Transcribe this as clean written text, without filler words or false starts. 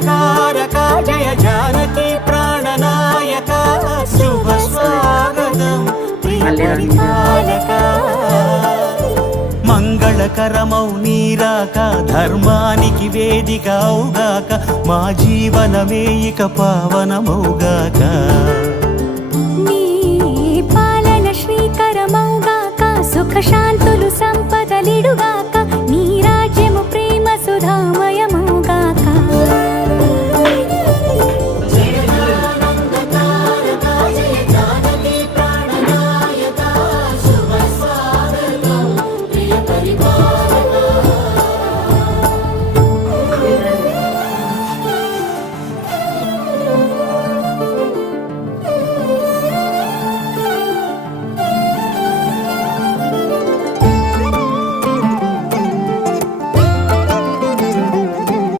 మంగళకారక జయ జానకి ప్రాణనాయక శుభ స్వాగతం ప్రియ పరిపాలక మంగళకరమౌ నీరాక ధర్మానికి వేదిక అవుగాక మా జీవనమే ఇక పావనమౌగాక నీ పాలన శ్రీకరమౌగాక సుఖ శాంతులు సంపదలిడుగా